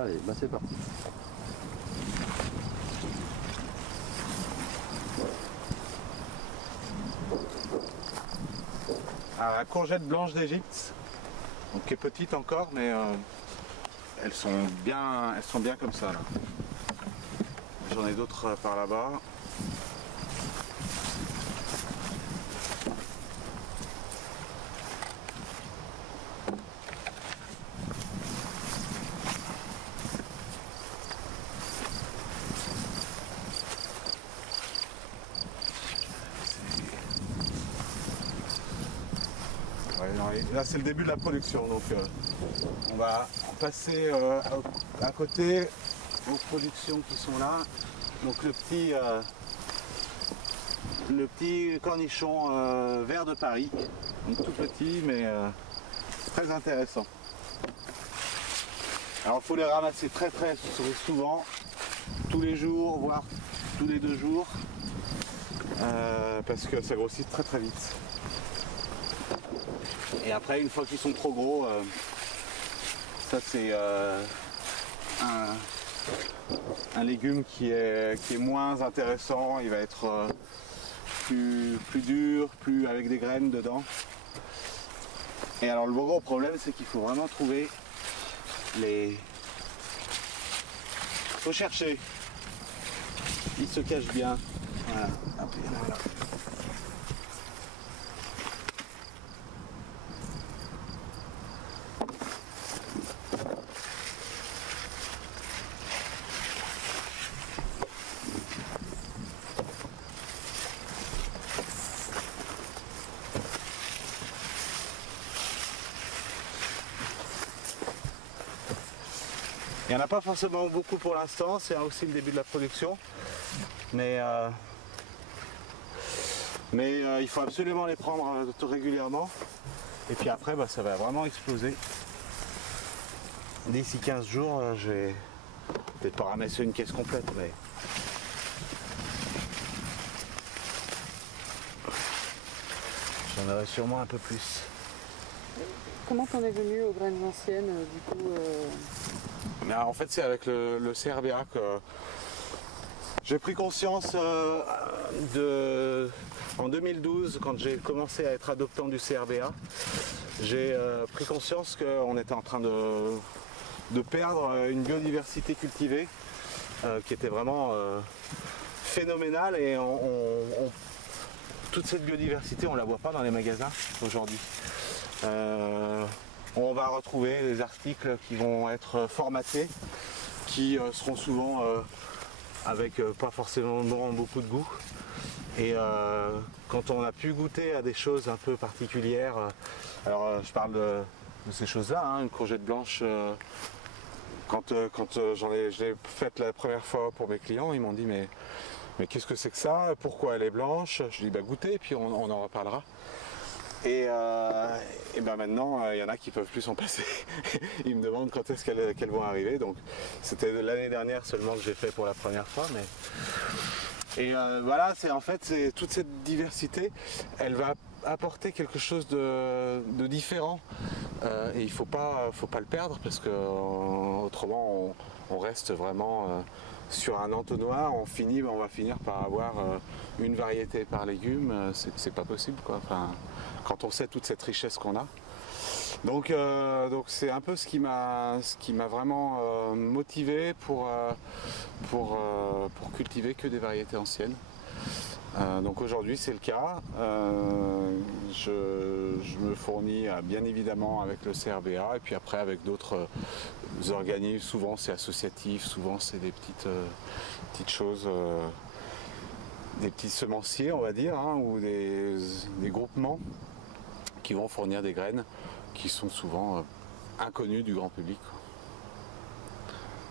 Allez, bah c'est parti. Alors, la courgette blanche d'Égypte, donc qui est petite encore, mais elles sont bien comme ça là. J'en ai d'autres par là-bas. Ouais, là c'est le début de la production, donc on va passer à côté aux productions qui sont là. Donc le petit cornichon vert de Paris, donc tout petit mais très intéressant. Alors il faut les ramasser très souvent, tous les jours, voire tous les 2 jours, parce que ça grossit très vite. Et après, une fois qu'ils sont trop gros, ça c'est un légume qui est moins intéressant. Il va être plus dur, plus avec des graines dedans. Et alors le gros problème, c'est qu'il faut vraiment trouver les... Faut chercher. Ils se cachent bien. Voilà. Hop, il y en a là. Il n'y en a pas forcément beaucoup pour l'instant, c'est aussi le début de la production. Mais il faut absolument les prendre régulièrement. Et puis après, ça va vraiment exploser. D'ici 15 jours, je vais peut-être pas ramasser une caisse complète, mais... j'en aurai sûrement un peu plus. Comment t'en es venu aux graines anciennes, du coup Mais en fait, c'est avec le CRBA que j'ai pris conscience en 2012, quand j'ai commencé à être adoptant du CRBA, j'ai pris conscience qu'on était en train de perdre une biodiversité cultivée qui était vraiment phénoménale, et toute cette biodiversité, on ne la voit pas dans les magasins aujourd'hui. On va retrouver des articles qui vont être formatés, qui seront souvent avec pas forcément beaucoup de goût. Et quand on a pu goûter à des choses un peu particulières, alors je parle de ces choses-là, hein, une courgette blanche, quand je l'ai faite la première fois pour mes clients, ils m'ont dit mais qu'est-ce que c'est que ça? Pourquoi elle est blanche? Je dis goûtez et puis on en reparlera. Et maintenant, il y en a qui peuvent plus s'en passer. Ils me demandent quand est-ce qu'elles vont arriver. Donc c'était l'année dernière seulement que j'ai fait pour la première fois. Et voilà, c'est toute cette diversité, elle va apporter quelque chose de différent. Et il faut pas le perdre, parce que autrement on reste vraiment sur un entonnoir. On va finir par avoir une variété par légume. C'est pas possible, quoi. Enfin, quand on sait toute cette richesse qu'on a. Donc c'est un peu ce qui m'a vraiment motivé pour cultiver que des variétés anciennes. Donc aujourd'hui c'est le cas. Je me fournis bien évidemment avec le CRBA, et puis après avec d'autres organismes. Souvent c'est associatif, souvent c'est des petites choses, des petits semenciers, on va dire, hein, ou des groupements qui vont fournir des graines qui sont souvent inconnues du grand public.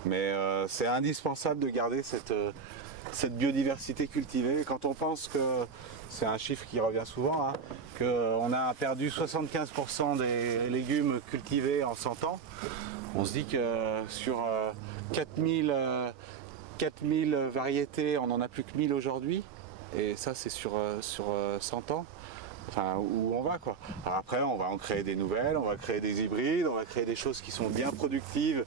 Mais c'est indispensable de garder cette biodiversité cultivée. Quand on pense que, c'est un chiffre qui revient souvent, hein, qu'on a perdu 75% des légumes cultivés en 100 ans, on se dit que sur 4000 variétés, on n'en a plus que 1000 aujourd'hui, et ça c'est sur 100 ans. Enfin, où on va, quoi. Alors après, on va en créer des nouvelles, on va créer des hybrides, on va créer des choses qui sont bien productives